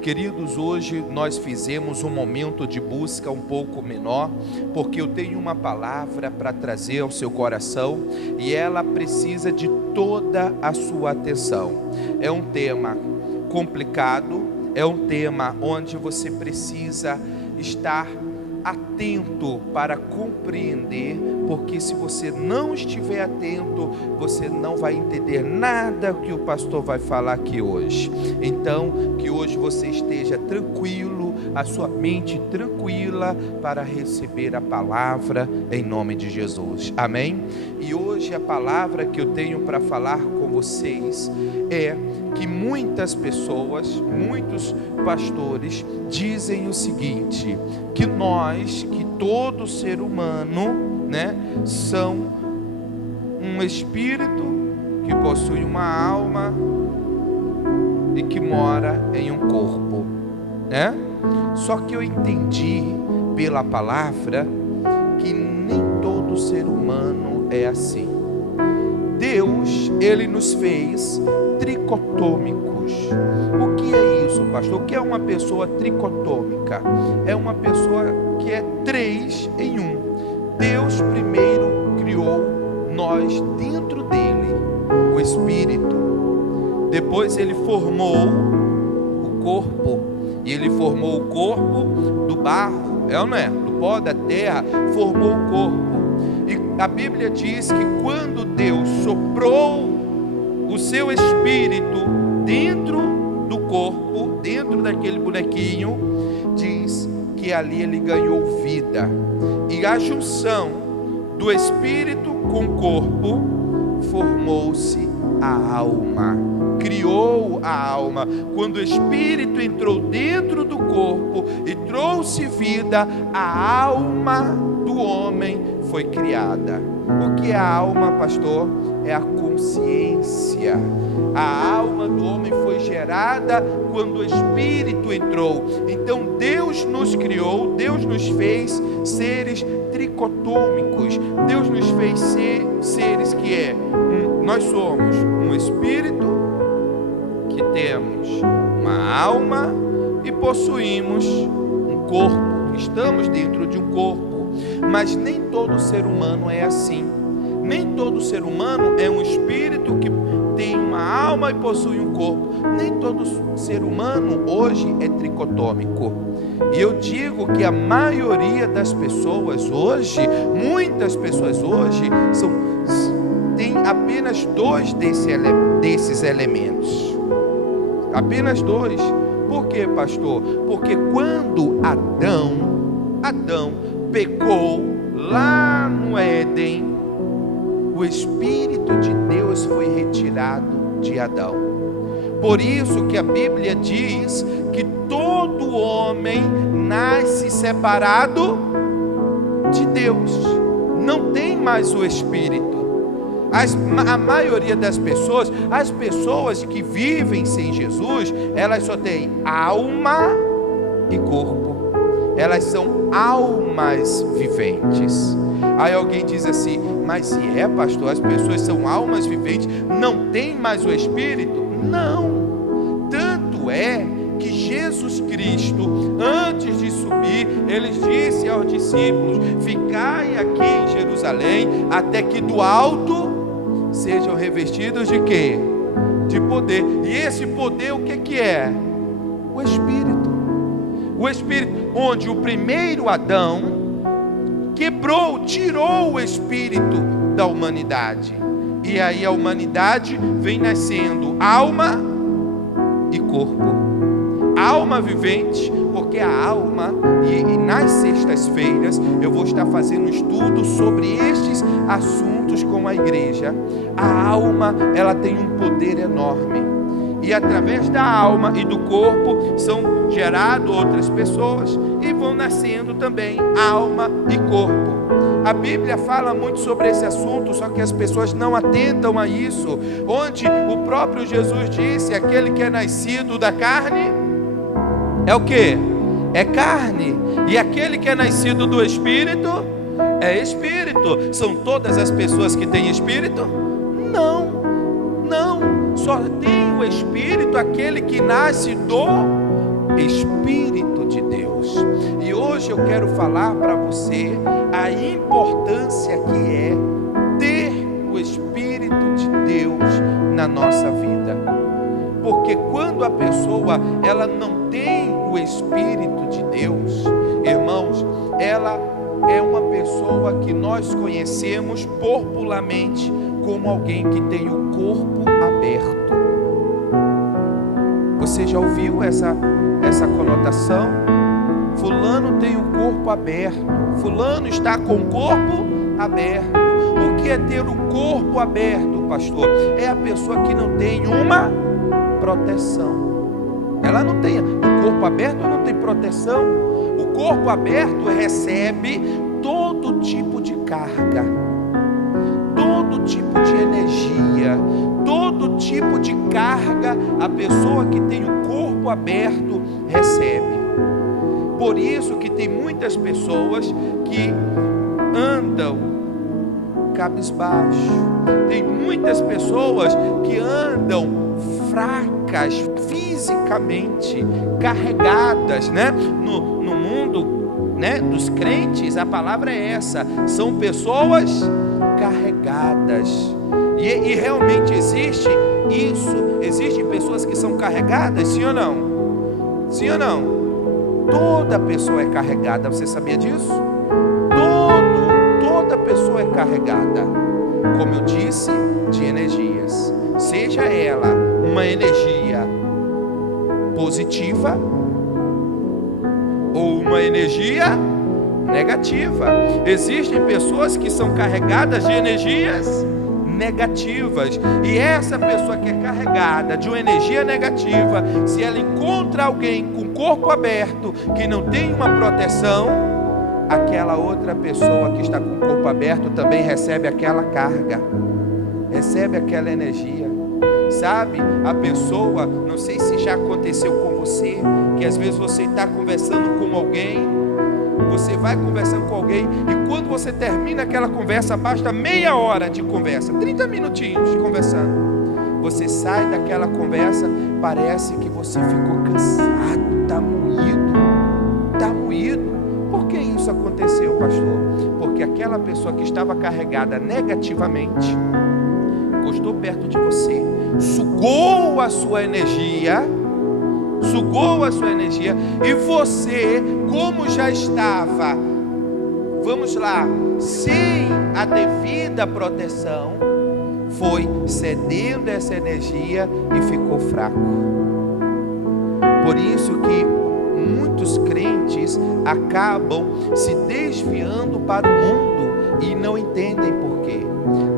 Queridos, hoje nós fizemos um momento de busca um pouco menor, porque eu tenho uma palavra para trazer ao seu coração e ela precisa de toda a sua atenção. É um tema complicado, é um tema onde você precisa estar atento para compreender, porque se você não estiver atento, você não vai entender nada que o pastor vai falar aqui hoje. Então, que hoje você esteja tranquilo, a sua mente tranquila para receber a palavra em nome de Jesus, amém? E hoje a palavra que eu tenho para falar com vocês é que muitas pessoas, muitos pastores dizem o seguinte, que todo ser humano, são um espírito que possui uma alma e que mora em um corpo, Só que eu entendi pela palavra que nem todo ser humano é assim. Deus, Ele nos fez tricotômicos. O que é isso, pastor? O que é uma pessoa tricotômica? É uma pessoa que é 3 em 1. Deus primeiro criou nós dentro dele, o Espírito. Depois Ele formou o corpo. E Ele formou o corpo do barro, ou não é? Do pó da terra, formou o corpo. E a Bíblia diz que quando Deus soprou o seu Espírito dentro do corpo, dentro daquele bonequinho, diz que ali ele ganhou vida. E a junção do Espírito com o corpo formou-se a alma, criou a alma. Quando o Espírito entrou dentro do corpo e trouxe vida, a alma do homem foi criada. O que é a alma, pastor? É a consciência. A alma do homem foi gerada quando o Espírito entrou. Então Deus nos criou, Deus nos fez seres tricotômicos. Deus nos fez seres que nós somos um espírito, que temos uma alma e possuímos um corpo, estamos dentro de um corpo. Mas nem todo ser humano é assim. Nem todo ser humano é um espírito que tem uma alma e possui um corpo. Nem todo ser humano hoje é tricotômico. E eu digo que a maioria das pessoas hoje, muitas pessoas hoje, tem apenas 2 desses elementos. Apenas 2. Por quê, pastor? Porque quando Adão pecou lá no Éden, o Espírito de Deus foi retirado de Adão. Por isso que a Bíblia diz que todo homem nasce separado de Deus. Não tem mais o Espírito. A maioria das pessoas, as pessoas que vivem sem Jesus, elas só têm alma e corpo. Elas são almas viventes. Aí alguém diz assim, mas se é, pastor, as pessoas são almas viventes, não tem mais o Espírito? Não. Tanto é que Jesus Cristo, antes de subir, Ele disse aos discípulos, ficai aqui em Jerusalém, até que do alto sejam revestidos de quê? De poder. E esse poder, o que é? O Espírito. O Espírito, onde o primeiro Adão quebrou, tirou o Espírito da humanidade. E aí a humanidade vem nascendo alma e corpo. Alma vivente, porque a alma, e nas sextas-feiras eu vou estar fazendo um estudo sobre estes assuntos com a igreja. A alma, ela tem um poder enorme. E através da alma e do corpo são geradas outras pessoas e vão nascendo também alma e corpo. A Bíblia fala muito sobre esse assunto, só que as pessoas não atentam a isso. Onde o próprio Jesus disse, aquele que é nascido da carne é o quê? É carne. E aquele que é nascido do Espírito é Espírito. São todas as pessoas que têm Espírito? Não. só tem o Espírito aquele que nasce do Espírito de Deus. E hoje eu quero falar para você a importância que é ter o Espírito de Deus na nossa vida. Porque quando a pessoa ela não tem o Espírito de Deus, irmãos, ela é uma pessoa que nós conhecemos popularmente como alguém que tem o corpo aberto. Você já ouviu essa conotação? Fulano tem o corpo aberto. Fulano está com o corpo aberto. O que é ter o corpo aberto, pastor? É a pessoa que não tem uma proteção. Ela não tem o corpo aberto, não tem proteção. O corpo aberto recebe todo tipo de carga, todo tipo de energia, todo tipo de carga. A pessoa que tem o corpo aberto recebe. Por isso que tem muitas pessoas que andam cabisbaixo. Tem muitas pessoas que andam fracas fisicamente, carregadas, né? No mundo, né, dos crentes, a palavra é essa: são pessoas carregadas. E realmente existe isso. Existem pessoas que são carregadas, sim ou não? Sim ou não? Toda pessoa é carregada. Você sabia disso? Toda pessoa é carregada, como eu disse, de energias. Seja ela uma energia positiva ou uma energia negativa. Existem pessoas que são carregadas de energias negativas, e essa pessoa que é carregada de uma energia negativa, se ela encontra alguém com corpo aberto, que não tem uma proteção, aquela outra pessoa que está com o corpo aberto também recebe aquela carga, recebe aquela energia. Sabe, a pessoa, não sei se já aconteceu com você, que às vezes você está conversando com alguém, você vai conversando com alguém, e quando você termina aquela conversa, basta meia hora de conversa, 30 minutinhos de conversando, você sai daquela conversa, parece que você ficou cansado, está moído. Por que isso aconteceu, pastor? Porque aquela pessoa que estava carregada negativamente, encostou perto de você, sugou a sua energia, e você, como já estava, vamos lá, sem a devida proteção, foi cedendo essa energia e ficou fraco. Por isso que muitos crentes acabam se desviando para o mundo e não entendem por quê.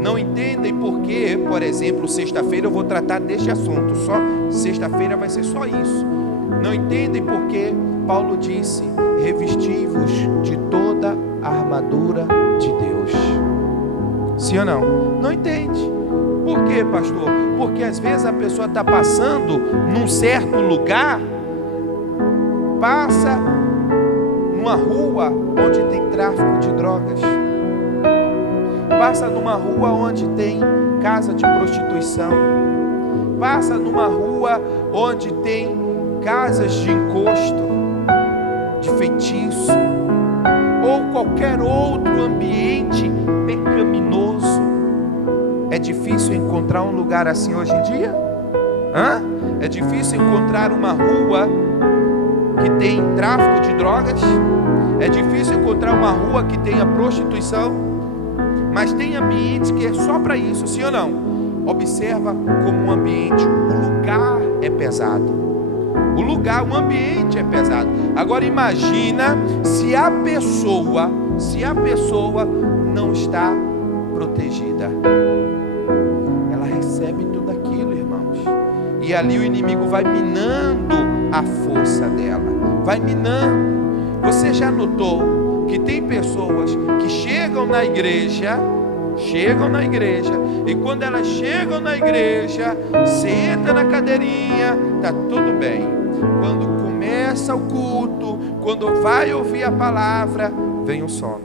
Não entendem porque, por exemplo, sexta-feira eu vou tratar deste assunto, só sexta-feira vai ser só isso. Não entendem porque Paulo disse: revestivos de toda a armadura de Deus. Sim ou não? Não entende. Por quê, pastor? Porque às vezes a pessoa está passando num certo lugar, passa numa rua onde tem tráfico de drogas, passa numa rua onde tem casa de prostituição, passa numa rua onde tem casas de encosto, de feitiço, ou qualquer outro ambiente pecaminoso. É difícil encontrar um lugar assim hoje em dia? É difícil encontrar uma rua que tem tráfico de drogas? É difícil encontrar uma rua que tenha prostituição? Mas tem ambientes que é só para isso, sim ou não? Observa como um ambiente, o lugar é pesado. O ambiente é pesado. Agora imagina se a pessoa não está protegida. Ela recebe tudo aquilo, irmãos. E ali o inimigo vai minando a força dela. Vai minando. Você já notou que tem pessoas que chegam na igreja, e quando elas chegam na igreja, senta na cadeirinha, tá tudo bem. Quando começa o culto, quando vai ouvir a palavra, vem o sono.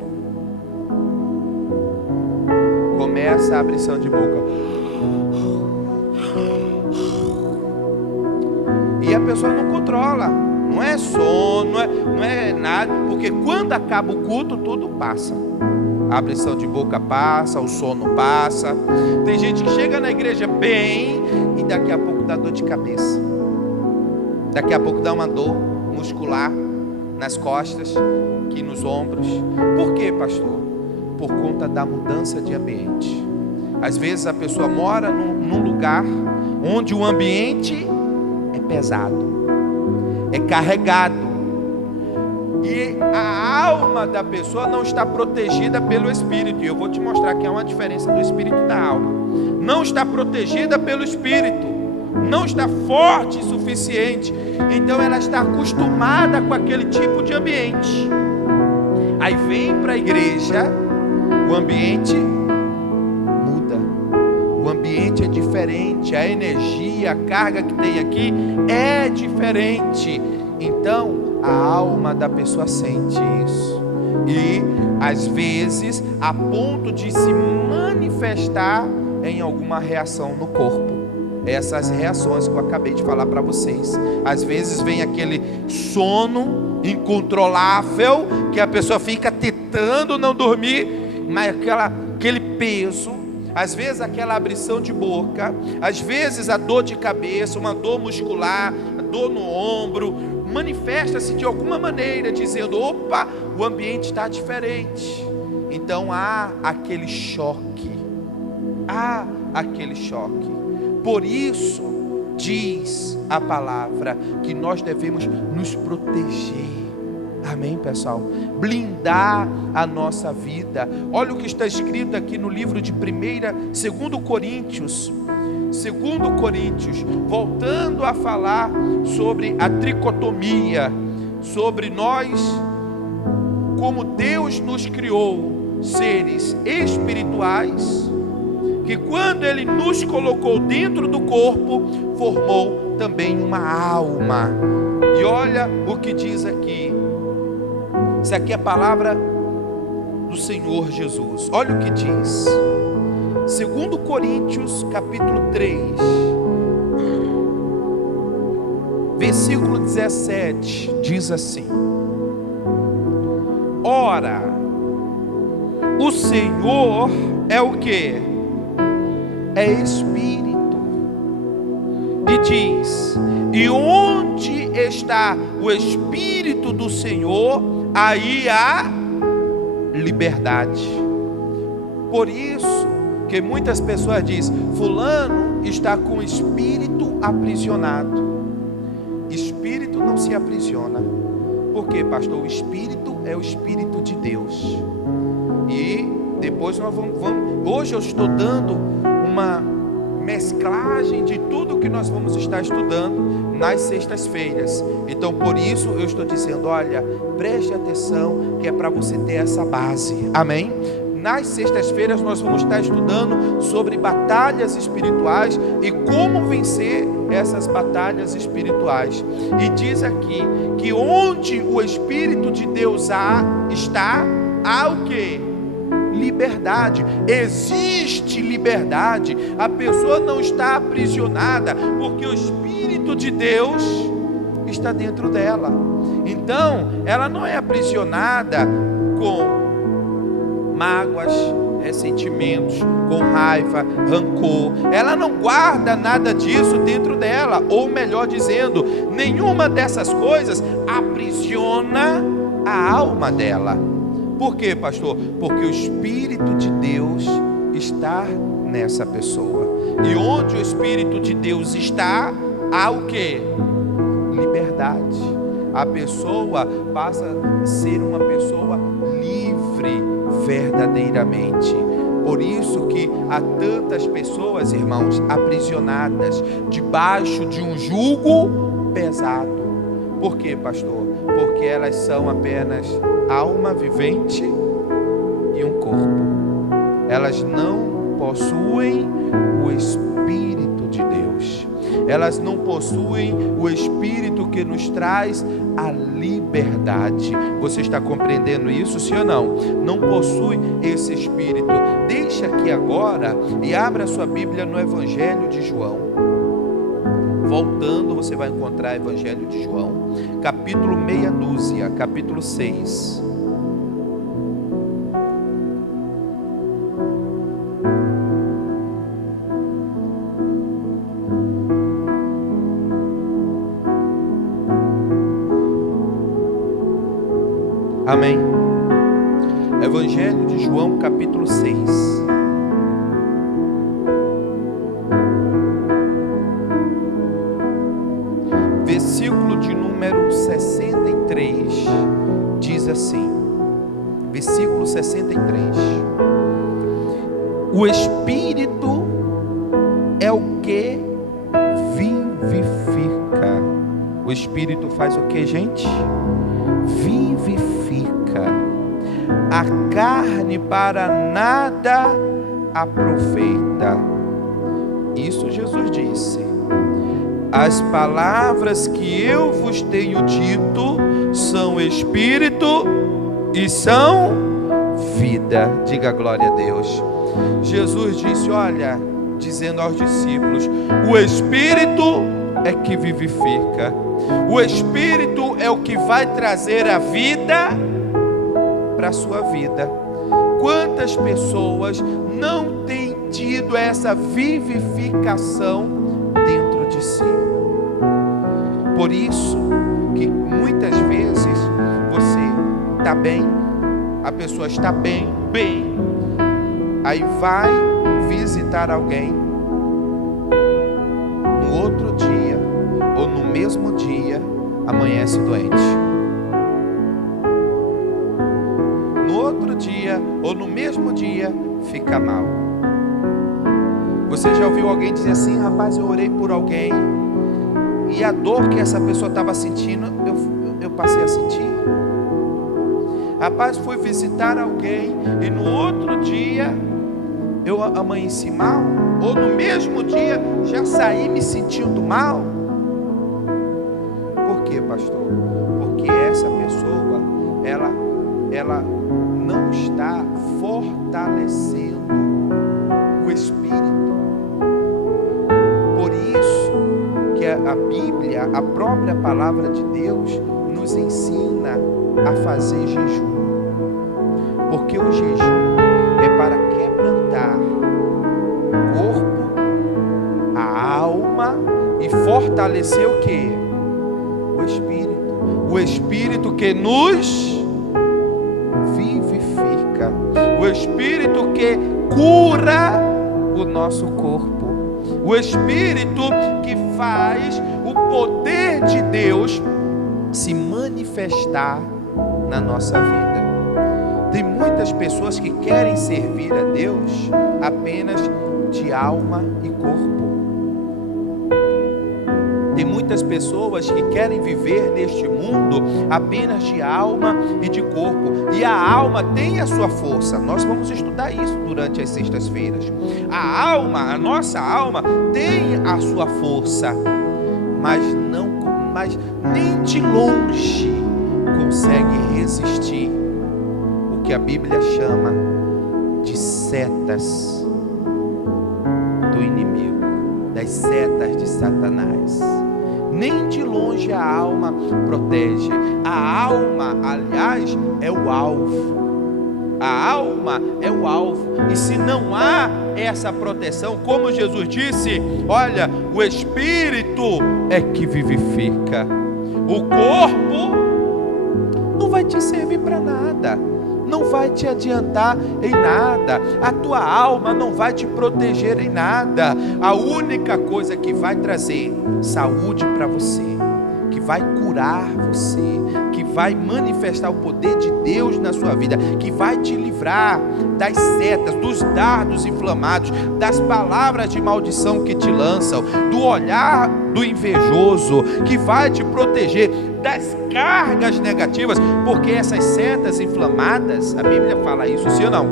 Começa a abrição de boca. E a pessoa não controla. Não é sono, não é nada. Porque quando acaba o culto, tudo passa. A abrição de boca passa, o sono passa. Tem gente que chega na igreja bem e daqui a pouco dá dor de cabeça. Daqui a pouco dá uma dor muscular nas costas, aqui nos ombros. Por quê, pastor? Por conta da mudança de ambiente. Às vezes a pessoa mora num lugar onde o ambiente é pesado, é carregado. E a alma da pessoa não está protegida pelo Espírito. E eu vou te mostrar que há uma diferença do Espírito e da alma. Não está protegida pelo Espírito. Não está forte o suficiente. Então ela está acostumada com aquele tipo de ambiente. Aí vem para a igreja, o ambiente muda. O ambiente é diferente. A energia, a carga que tem aqui é diferente. Então a alma da pessoa sente isso. E às vezes a ponto de se manifestar em alguma reação no corpo. Essas reações que eu acabei de falar para vocês. Às vezes vem aquele sono incontrolável, que a pessoa fica tentando não dormir, mas aquele peso, às vezes aquela abrição de boca, às vezes a dor de cabeça, uma dor muscular, a dor no ombro, manifesta-se de alguma maneira, dizendo: opa, o ambiente está diferente. Então há aquele choque. Há aquele choque. Por isso diz a palavra que nós devemos nos proteger. Amém, pessoal? Blindar a nossa vida. Olha o que está escrito aqui no livro de 2 Coríntios. 2 Coríntios, voltando a falar sobre a tricotomia, sobre nós, como Deus nos criou, seres espirituais, que quando Ele nos colocou dentro do corpo, formou também uma alma. E olha o que diz aqui. Isso aqui é a palavra do Senhor Jesus. Olha o que diz. 2 Coríntios capítulo 3, versículo 17, diz assim: ora, o Senhor é o que? É Espírito. E diz: e onde está o Espírito do Senhor, aí há liberdade. Por isso que muitas pessoas dizem: fulano está com o espírito aprisionado. Espírito não se aprisiona. Por quê, pastor? O espírito é o Espírito de Deus. E depois nós vamos hoje eu estou dando uma mesclagem de tudo que nós vamos estar estudando nas sextas-feiras. Então por isso eu estou dizendo: olha, preste atenção, que é para você ter essa base. Amém? Nas sextas-feiras nós vamos estar estudando sobre batalhas espirituais e como vencer essas batalhas espirituais. E diz aqui que onde o Espírito de Deus está, há o quê? Liberdade. Existe liberdade. A pessoa não está aprisionada, porque o Espírito de Deus está dentro dela. Então ela não é aprisionada com mágoas, ressentimentos, com raiva, rancor. Ela não guarda nada disso dentro dela. Ou melhor dizendo, nenhuma dessas coisas aprisiona a alma dela. Por quê, pastor? Porque o Espírito de Deus está nessa pessoa. E onde o Espírito de Deus está, há o quê? Liberdade. A pessoa passa a ser uma pessoa livre verdadeiramente. Por isso que há tantas pessoas, irmãos, aprisionadas debaixo de um jugo pesado. Por quê, pastor? Porque elas são apenas alma vivente e um corpo. Elas não possuem o Espírito de Deus. Elas não possuem o Espírito que nos traz a liberdade. Você está compreendendo isso, sim ou não? Não possui esse Espírito. Deixa aqui agora e abra sua Bíblia no Evangelho de João. Voltando, você vai encontrar Evangelho de João, capítulo meia dúzia, capítulo 6. Amém. Evangelho de João, capítulo 6. Versículo de número 63, diz assim, versículo 63, o Espírito é o que vivifica. O Espírito faz o que, gente? Vivifica. A carne para nada aproveita. Isso Jesus disse. As palavras que eu vos tenho dito são espírito e são vida. Diga glória a Deus. Jesus disse, olha, dizendo aos discípulos, o Espírito é que vivifica. O Espírito é o que vai trazer a vida para a sua vida. Quantas pessoas não têm tido essa vivificação dentro de si? Por isso que muitas vezes você está bem, a pessoa está bem, aí vai visitar alguém, no outro dia ou no mesmo dia amanhece doente. No outro dia ou no mesmo dia fica mal. Você já ouviu alguém dizer assim, rapaz, eu orei por alguém e a dor que essa pessoa estava sentindo, eu passei a sentir. Rapaz, fui visitar alguém e no outro dia eu amanheci mal, ou no mesmo dia já saí me sentindo mal. Por quê, pastor? Porque essa pessoa, ela não está fortalecendo o Espírito. Por isso que a Bíblia, a própria palavra de Deus, nos ensina a fazer jejum. Porque o jejum é para quebrantar o corpo, a alma e fortalecer o quê? O Espírito. O Espírito que nos vivifica. O Espírito que cura o nosso corpo. O Espírito que faz o poder de Deus se manifestar na nossa vida. Tem muitas pessoas que querem servir a Deus apenas de alma e corpo. Tem muitas pessoas que querem viver neste mundo apenas de alma e de corpo. E a alma tem a sua força. Nós vamos estudar isso durante as sextas-feiras. A alma, a nossa alma, tem a sua força, mas nem de longe consegue resistir o que a Bíblia chama de setas do inimigo, das setas de Satanás. Nem de longe a alma protege. A alma, aliás, é o alvo. A alma é o alvo. E se não há essa proteção, como Jesus disse, olha, o Espírito é que vivifica. O corpo não vai te servir para nada, não vai te adiantar em nada, a tua alma não vai te proteger em nada. A única coisa que vai trazer saúde para você, que vai curar você, que vai manifestar o poder de Deus na sua vida, que vai te livrar das setas, dos dardos inflamados, das palavras de maldição que te lançam, do olhar do invejoso, que vai te proteger das cargas negativas, porque essas setas inflamadas, a Bíblia fala isso, sim ou não?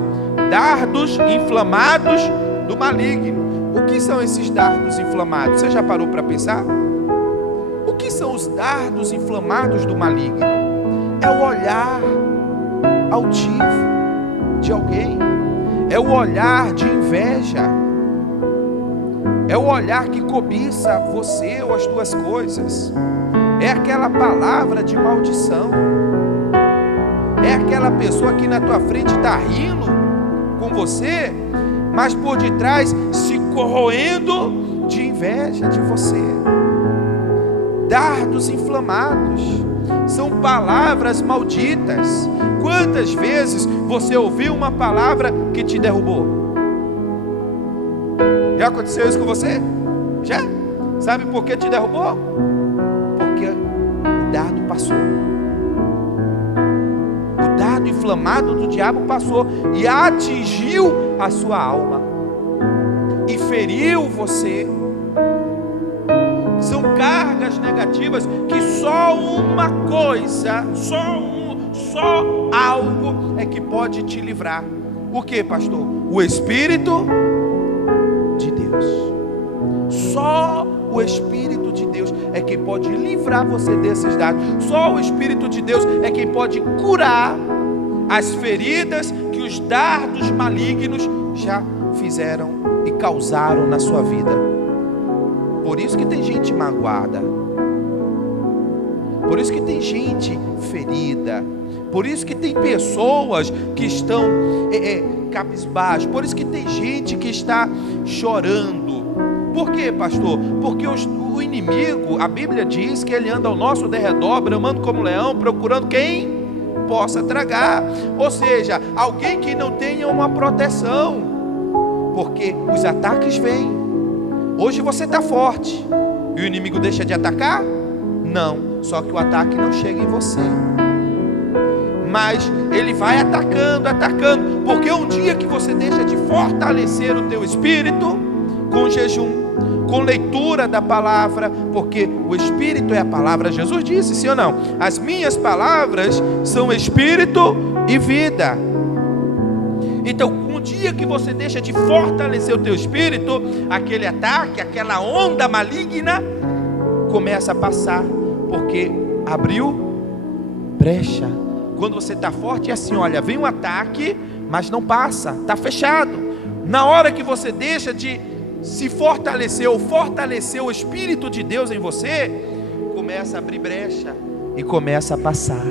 Dardos inflamados do maligno. O que são esses dardos inflamados? Você já parou para pensar? O que são os dardos inflamados do maligno? É o olhar altivo de alguém, é o olhar de inveja. é o olhar que cobiça você ou as tuas coisas, é aquela palavra de maldição, é aquela pessoa que na tua frente está rindo com você, mas por detrás se corroendo de inveja de você. Dardos inflamados são palavras malditas. Quantas vezes você ouviu uma palavra que te derrubou? Já aconteceu isso com você? Já? Sabe por que te derrubou? Porque o dardo passou. O dardo inflamado do diabo passou e atingiu a sua alma e feriu você. São cargas negativas que só uma coisa, só algo é que pode te livrar. O que, pastor? O Espírito de Deus. Só o Espírito de Deus é quem pode livrar você desses dados. Só o Espírito de Deus é quem pode curar as feridas que os dardos malignos já fizeram e causaram na sua vida. Por isso que tem gente magoada, por isso que tem gente ferida, por isso que tem pessoas que estão cabisbaixo, por isso que tem gente que está chorando. Por quê, pastor? Porque o inimigo, a Bíblia diz que ele anda ao nosso derredor, bramando como leão, procurando quem possa tragar. Ou seja, alguém que não tenha uma proteção, porque os ataques vêm. Hoje você está forte e o inimigo deixa de atacar? Não, só que o ataque não chega em você, mas ele vai atacando, porque um dia que você deixa de fortalecer o teu espírito com jejum, com leitura da palavra, porque o espírito é a palavra. Jesus disse, sim ou não? As minhas palavras são espírito e vida. Então, um dia que você deixa de fortalecer o teu espírito, aquele ataque, aquela onda maligna começa a passar, porque abriu brecha. Quando você está forte é assim, olha, vem um ataque, mas não passa, está fechado. Na hora que você deixa de se fortalecer, ou fortalecer o Espírito de Deus em você, começa a abrir brecha e começa a passar.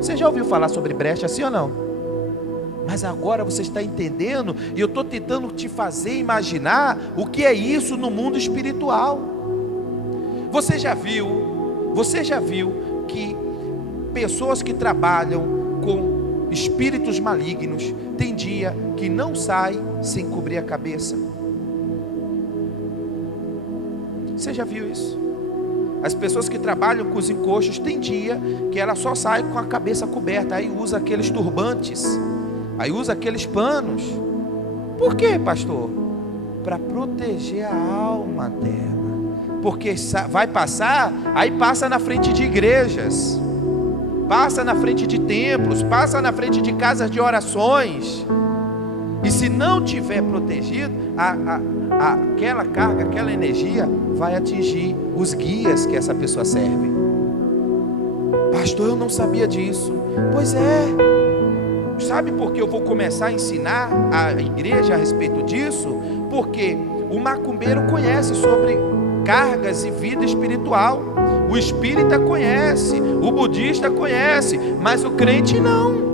Você já ouviu falar sobre brecha, sim ou não? Mas agora você está entendendo, e eu estou tentando te fazer imaginar o que é isso no mundo espiritual. Você já viu que pessoas que trabalham com espíritos malignos, tem dia que não sai sem cobrir a cabeça? Você já viu isso? As pessoas que trabalham com os encoxos, tem dia que ela só sai com a cabeça coberta, aí usa aqueles turbantes, aí usa aqueles panos. Por quê, pastor? Para proteger a alma dela, porque vai passar, aí passa na frente de igrejas, passa na frente de templos, passa na frente de casas de orações, e se não tiver protegido, aquela carga, aquela energia vai atingir os guias que essa pessoa serve. Pastor, eu não sabia disso. Pois é. Sabe por que eu vou começar a ensinar a igreja a respeito disso? Porque o macumbeiro conhece sobre cargas e vida espiritual, o espírita conhece, o budista conhece, mas o crente não.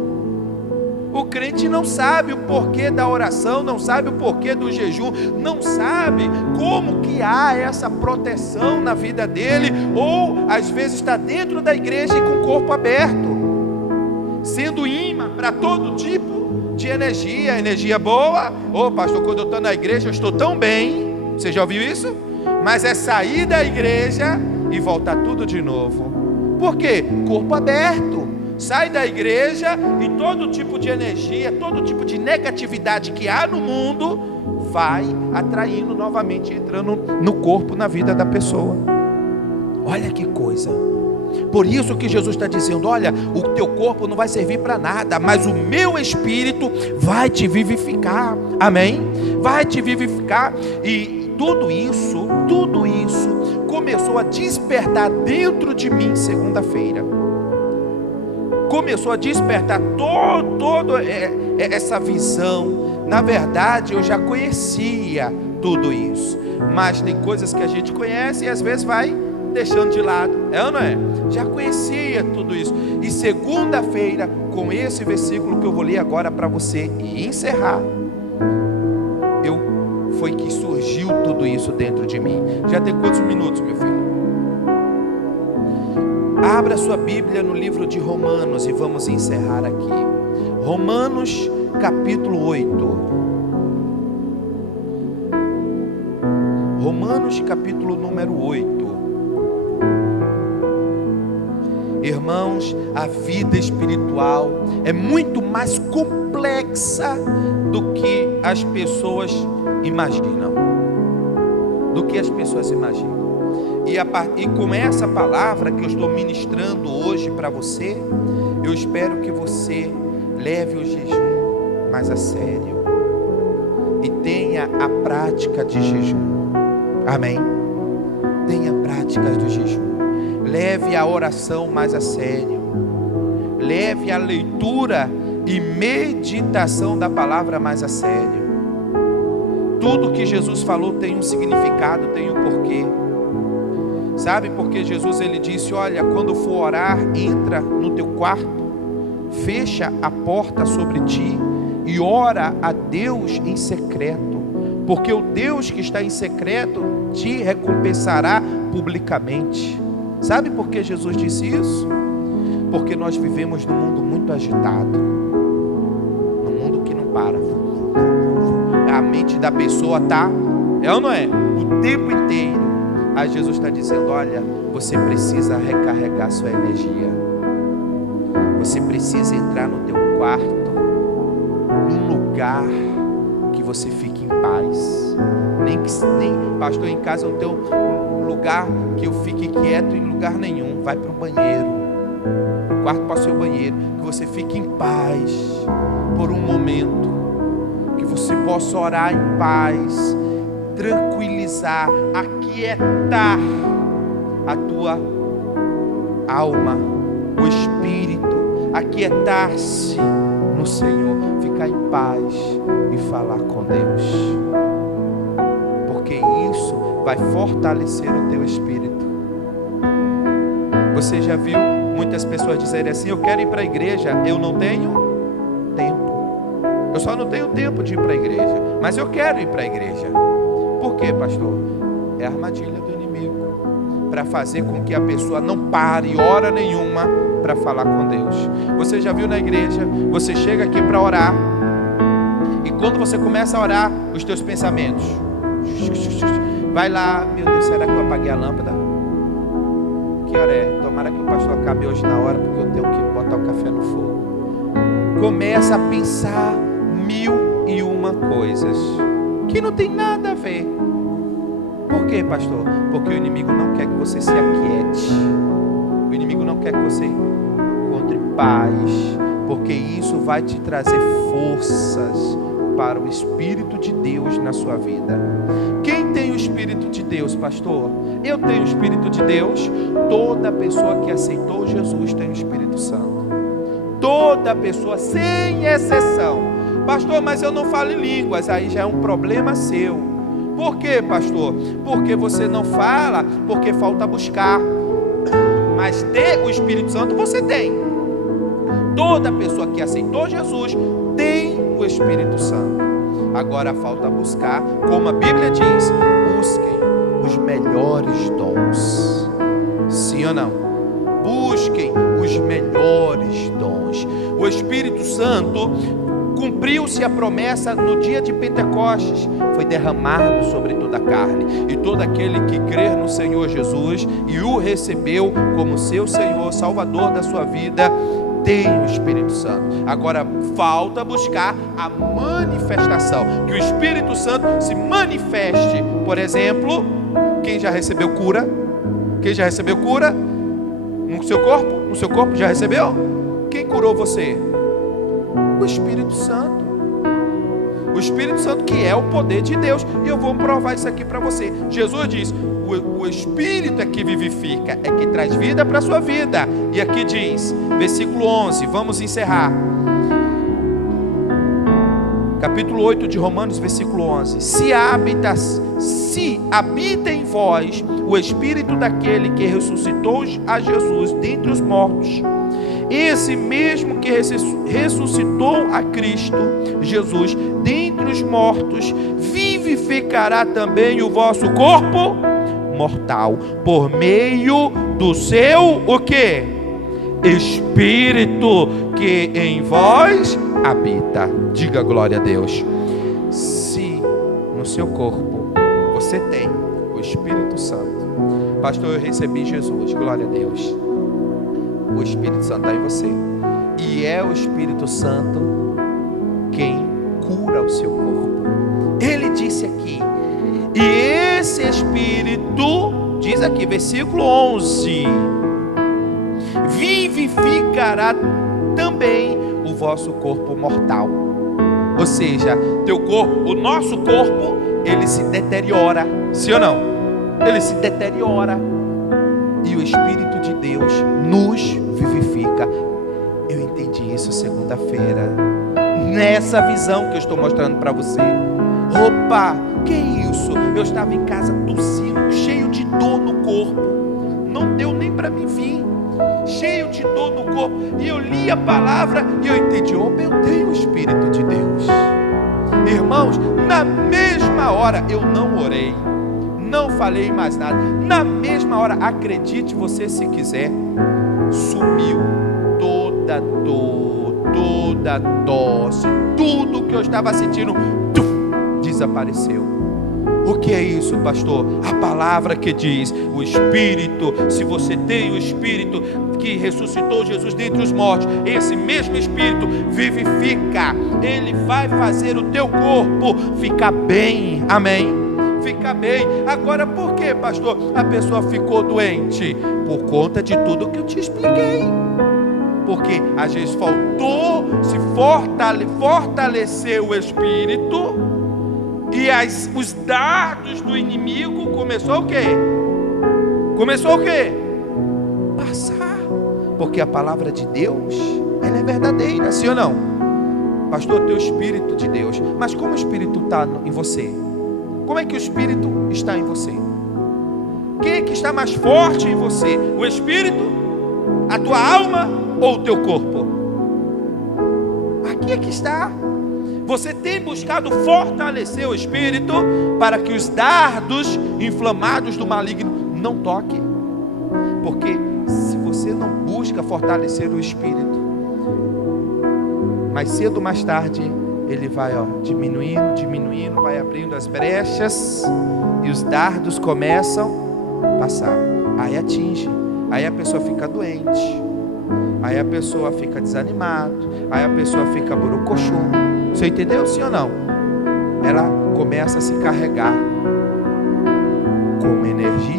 O crente não sabe o porquê da oração, não sabe o porquê do jejum, não sabe como que há essa proteção na vida dele, ou às vezes está dentro da igreja e com o corpo aberto, sendo imã para todo tipo de energia boa. Ô pastor, quando eu estou na igreja eu estou tão bem. Você já ouviu isso? Mas é sair da igreja e voltar tudo de novo. Por quê? Corpo aberto. Sai da igreja e todo tipo de energia, todo tipo de negatividade que há no mundo vai atraindo novamente, entrando no corpo, na vida da pessoa. Olha que coisa. Por isso que Jesus está dizendo, olha, o teu corpo não vai servir para nada, mas o meu espírito vai te vivificar. Amém? Vai te vivificar. E tudo isso começou a despertar dentro de mim segunda-feira. Começou a despertar toda essa visão. Na verdade, eu já conhecia tudo isso. Mas tem coisas que a gente conhece e às vezes vai deixando de lado, é ou não é? Já conhecia tudo isso. E segunda-feira, com esse versículo que eu vou ler agora para você e encerrar, foi que surgiu tudo isso dentro de mim. Já tem quantos minutos, meu filho? Abra sua Bíblia no livro de Romanos e vamos encerrar aqui. Romanos capítulo 8. Romanos capítulo número 8. Irmãos, a vida espiritual é muito mais complexa do que as pessoas imaginam. E com essa palavra que eu estou ministrando hoje para você, eu espero que você leve o jejum mais a sério e tenha a prática de jejum. Amém? Tenha práticas do jejum. Leve a oração mais a sério. Leve a leitura e meditação da palavra mais a sério. Tudo que Jesus falou tem um significado, tem um porquê. Sabe porque Jesus ele disse: olha, quando for orar, entra no teu quarto, fecha a porta sobre ti e ora a Deus em secreto, porque o Deus que está em secreto te recompensará publicamente. Sabe por que Jesus disse isso? Porque nós vivemos num mundo muito agitado, num mundo que não para. A mente da pessoa está, é ou não é? O tempo inteiro. Aí Jesus está dizendo: olha, você precisa recarregar sua energia. Você precisa entrar no teu quarto, num lugar que você fique em paz. Nem pastor, em casa não tem um lugar que eu fique quieto em lugar nenhum. Vai para o banheiro. O quarto pode ser o banheiro. Que você fique em paz por um momento. Que você possa orar em paz, tranquilizar, aquietar a tua alma, o espírito, aquietar-se no Senhor, ficar em paz e falar com Deus, porque isso vai fortalecer o teu espírito. Você já viu muitas pessoas dizerem assim: eu quero ir para a igreja, eu não tenho tempo. Eu só não tenho tempo de ir para a igreja, mas eu quero ir para a igreja. Por quê, pastor? É a armadilha do inimigo, para fazer com que a pessoa não pare hora nenhuma para falar com Deus. Você já viu na igreja, você chega aqui para orar, e quando você começa a orar, os teus pensamentos, vai lá, meu Deus, será que eu apaguei a lâmpada? Que hora é? Tomara que o pastor acabe hoje na hora, porque eu tenho que botar o café no fogo. Começa a pensar 1001 coisas que não tem nada a ver. Por quê, pastor? Porque o inimigo não quer que você se aquiete. O inimigo não quer que você encontre paz, porque isso vai te trazer forças para o Espírito de Deus na sua vida. Quem tem o Espírito de Deus, pastor? Eu tenho o Espírito de Deus. Toda pessoa que aceitou Jesus tem o Espírito Santo. Toda pessoa, sem exceção. Pastor, mas eu não falo em línguas. Aí já é um problema seu. Por quê, pastor? Porque você não fala, porque falta buscar. Mas ter o Espírito Santo você tem. Toda pessoa que aceitou Jesus tem o Espírito Santo. Agora falta buscar, como a Bíblia diz: busquem os melhores dons. Sim ou não? Busquem os melhores dons. O Espírito Santo, cumpriu-se a promessa no dia de Pentecostes, foi derramado sobre toda a carne, e todo aquele que crer no Senhor Jesus e o recebeu como seu Senhor, Salvador da sua vida, tem o Espírito Santo. Agora falta buscar a manifestação, que o Espírito Santo se manifeste. Por exemplo, quem já recebeu cura? Quem já recebeu cura? No seu corpo? No seu corpo já recebeu? Quem curou você? O Espírito Santo. O Espírito Santo, que é o poder de Deus. E eu vou provar isso aqui para você. Jesus diz: o Espírito é que vivifica, é que traz vida para a sua vida. E aqui diz, versículo 11, vamos encerrar. Capítulo 8 de Romanos, versículo 11. Se habita em vós o Espírito daquele que ressuscitou a Jesus dentre os mortos, esse mesmo que ressuscitou a Cristo Jesus dentre os mortos, vivificará também o vosso corpo mortal, por meio do seu, o quê? Espírito que em vós habita. Diga glória a Deus. Se no seu corpo você tem o Espírito Santo, pastor, eu recebi Jesus, glória a Deus. O Espírito Santo está em você, e é o Espírito Santo quem cura o seu corpo. Ele disse aqui, e esse Espírito, diz aqui, versículo 11, vivificará também o vosso corpo mortal. Ou seja, teu corpo, o nosso corpo, ele se deteriora, sim ou não? Ele se deteriora, e o Espírito de Deus nos vivifica. Eu entendi isso segunda-feira, nessa visão que eu estou mostrando para você. Opa, que isso? Eu estava em casa tossindo, cheio de dor no corpo, não deu nem para mim vir, cheio de dor no corpo, e eu li a palavra e eu entendi, oh, eu tenho o Espírito de Deus. Irmãos, na mesma hora eu não orei, não falei mais nada, na mesma hora, acredite você se quiser, sumiu toda dor, toda tosse, tudo que eu estava sentindo, desapareceu. O que é isso, pastor? A palavra que diz, o Espírito, se você tem o Espírito que ressuscitou Jesus dentre os mortos, esse mesmo Espírito vivifica, ele vai fazer o teu corpo ficar bem, amém? Ficar bem. Agora, por que, pastor, a pessoa ficou doente? Por conta de tudo que eu te expliquei. Porque às vezes faltou se fortalecer o Espírito, e os dardos do inimigo começou o quê? Passar. Porque a palavra de Deus, ela é verdadeira, sim ou não? Pastor, teu Espírito de Deus. Mas como o Espírito está em você? Como é que o Espírito está em você? Quem é que está mais forte em você? O Espírito? A tua alma ou o teu corpo? Aqui é que está. Você tem buscado fortalecer o Espírito para que os dardos inflamados do maligno não toquem. Porque se você não busca fortalecer o Espírito, mais cedo ou mais tarde ele vai diminuindo, vai abrindo as brechas, e os dardos começam a passar. Aí atinge, aí a pessoa fica doente, aí a pessoa fica desanimada, aí a pessoa fica borocochô. Você entendeu, sim ou não? Ela começa a se carregar com energia